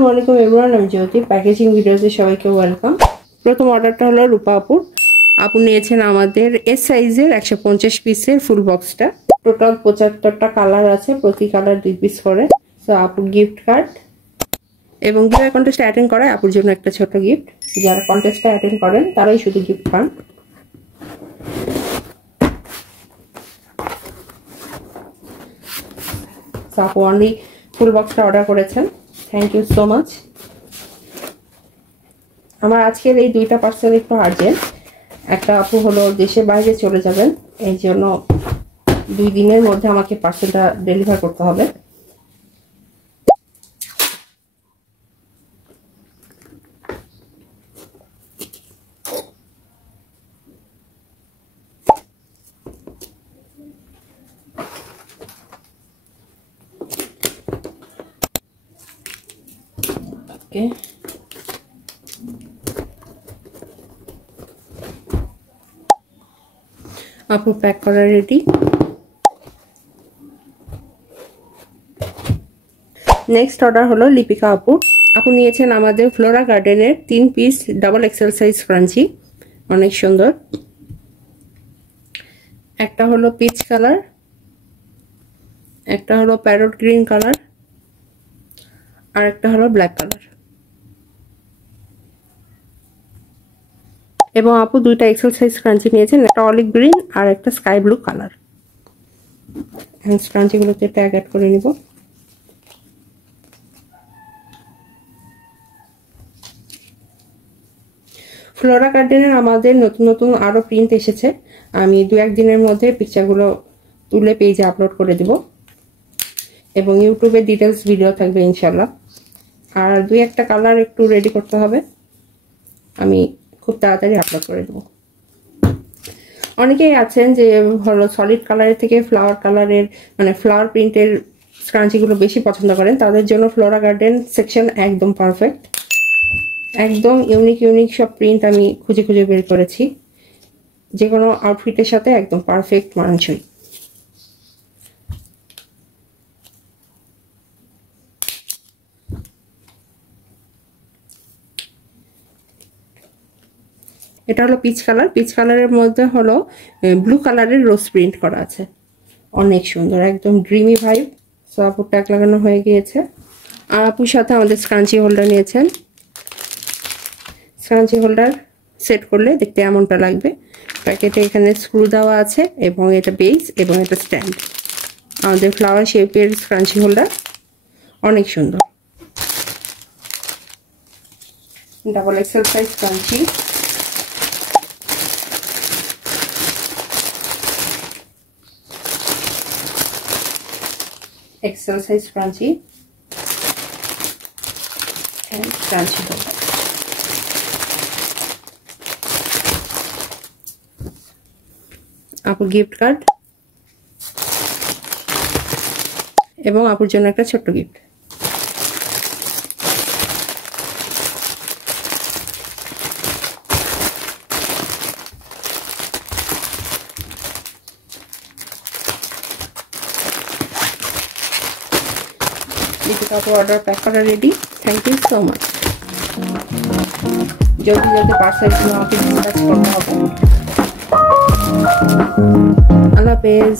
আসসালামু আলাইকুম এভরিওয়ান, আমি জ্যোতি। প্যাকেজিং ভিডিওতে সবাইকে ওয়েলকাম। প্রথম অর্ডারটা হলো রূপা আপু নিয়েছেন আমাদের এস সাইজের 150 পিসের ফুল বক্সটা। টোটাল 75টা কালার আছে, প্রতি কালার 2 পিস করে। তো আপুর গিফট কার্ড এবং গিভার কন্টেস্টে অ্যাটেন্ড করায় আপুর জন্য একটা ছোট গিফট। যারা কন্টেস্টে অ্যাটেন্ড করেন তারাই শুধু গিফট পান। আপু অনলি ফুল বক্সটা অর্ডার করেছেন, থ্যাংক ইউ সো মাচ। আমার আজকের এই দুইটা পার্সেল একটু আর্জেন্ট। একটা আপু হলো দেশের বাইরে চলে যাবেন, এই জন্য 2 দিনের মধ্যে আমাকে পার্সেলটা ডেলিভার করতে হবে। ওকে, আপু প্যাক করা রেডি। নেক্সট অর্ডার হলো লিপিকা আপু নিয়েছেন আমাদের ফ্লোরা গার্ডেনের 3 piece double XL size crunchy, অনেক সুন্দর। একটা হলো পিচ কালার, একটা হলো প্যারট গ্রিন কালার, আর একটা হলো ব্ল্যাক কালার। এবং আপু 2টা এক্সেল সাইজ ক্রাঞ্চি নিয়েছেন, একটা অলিভ গ্রিন আর একটা স্কাই ব্লু কালার। ক্রাঞ্চিগুলোতে ট্যাগ অ্যাড করে নিব। ফ্লোরা গার্ডেনের আমাদের নতুন নতুন আরো প্রিন্ট এসেছে, আমি 2-1 দিনের মধ্যে পিকচারগুলো তুলে পেজে আপলোড করে দিব এবং ইউটিউবে ডিটেলস ভিডিও থাকবে ইনশাল্লাহ। আর 2-1টা কালার একটু রেডি করতে হবে, আমি খুব তাড়াতাড়ি আপলোড করে দেব। অনেকেই আছেন যে হলো সলিড কালারের থেকে ফ্লাওয়ার কালারের মানে ফ্লাওয়ার প্রিন্টের স্ক্রাঞ্চিগুলো বেশি পছন্দ করেন, তাদের জন্য ফ্লোরা গার্ডেন সেকশন একদম পারফেক্ট। একদম ইউনিক সব প্রিন্ট আমি খুঁজে খুঁজে বের করেছি, যে কোনো আউটফিটের সাথে একদম পারফেক্ট মানানসই। এটা হলো পিচ কালার, পিচ কালারের মধ্যে হলো ব্লু কালারের রোজ প্রিন্ট করা আছে, অনেক সুন্দর, একদম ড্রিমি ভাইব। সো আপুর ট্যাগ লাগানো হয়ে গিয়েছে। আর আপুর সাথে আমাদের স্ক্রাঞ্চি হোল্ডার নিয়েছেন। স্ক্রাঞ্চি হোল্ডার সেট করলে দেখতে এমনটা লাগবে। প্যাকেটে এখানে স্ক্রু দেওয়া আছে এবং এটা বেস এবং এটা স্ট্যান্ড। আমাদের ফ্লাওয়ার শেপের স্ক্রাঞ্চি হোল্ডার অনেক সুন্দর। Double XL size scrunchie, XL size scrunchie and scrunchie holder. আপুর গিফট কার্ড এবং আপুর জন্য একটা ছোট্ট গিফট। আপু অর্ডার প্যাক করা ready, thank you so much. জলদি পার্সেল জন্য আমাকে কন্ট্যাক্ট করতে হবে। আল্লাহ হাফেজ।